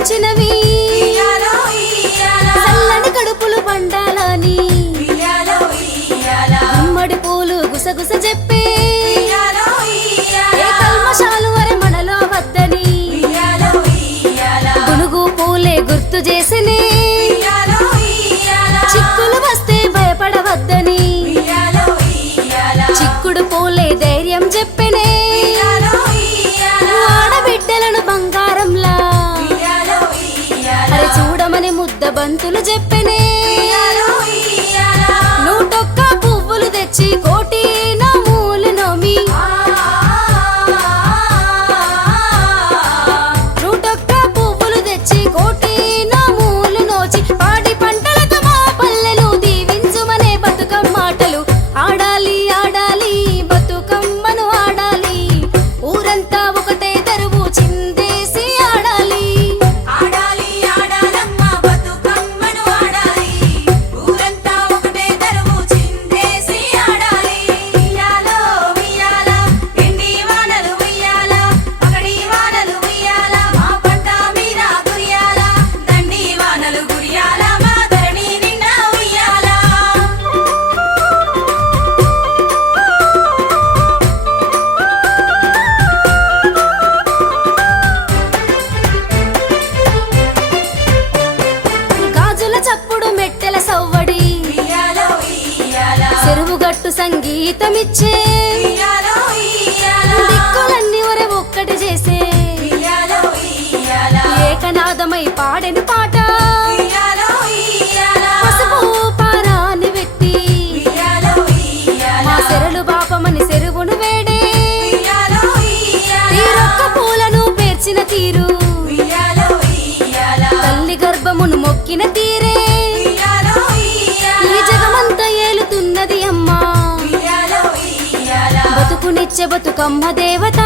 దీవించినవి చల్లని కడుపులు పండాలని గుమ్మడి పూలు గుసగుస చెప్పే ఏ కల్మషాలు వరే మనలో వద్దని గునుగు పూలే గుర్తు చేసినే చిక్కులు వస్తే భయపడవద్దని చిక్కుడు పూలే ధైర్యం చెప్పనే ఆడబిడ్డలను బంగారంలా అరే చూడమని ముద్ద బంతులు చెప్పనే నూటొక్క పువ్వులు తెచ్చి కోటి నోములు నోమి నూటొక్క పువ్వులు తెచ్చి కోటి నోములు నోచి పాడి పంటలతో మా పల్లెలు దీవించుమనే బతుకమ్మ మాటలు ఆడాలి ఆడాలి బతుకమ్మను ఆడాలి ఊరంతా ఒకటే దరువు చిందేసి ఆడాలి ఆడాలి ఆడాలమ్మ బతుకమ్మను ఆడాలి ఊరంతా ఒకటే దరువు చిందేసి ఆడాలి ఉయ్యాలో ఉయ్యాల ఎండి వానలు ఉయ్యాల పగడి వానలు ఉయ్యాల మా పంట మీద గురియాల దండి వానలు గురియాల మా ధరణి నిండా ఉయ్యాల గాజుల చప్పుడు మెట్టెల సవ్వడి ఉయ్యాలో ఉయ్యాల చెరువుగట్టు సంగీతమిచ్చే ఉయ్యాలో ఉయ్యాల దిక్కులన్నీ ఒరే ఒక్కటి చేసే ఉయ్యాలో ఉయ్యాల ఏకనాదమై పాడెను పాట ఉయ్యాలో ఉయ్యాల పసుపు పారాన్ని వెట్టి ఉయ్యాలో ఉయ్యాల మా సెరలు బాపమని చెరువును వేడే ఉయ్యాలో ఉయ్యాల తీరొక్క పూలను పేర్చిన తీరు ఉయ్యాలో ఉయ్యాల తల్లి గర్భమును మొక్కిన తీరే ఉయ్యాలో ఉయ్యాల ఈ జగమంతా ఏలుతున్నది అమ్మా ఉయ్యాలో ఉయ్యాల బతుకునిచ్చే బతుకమ్మ దేవత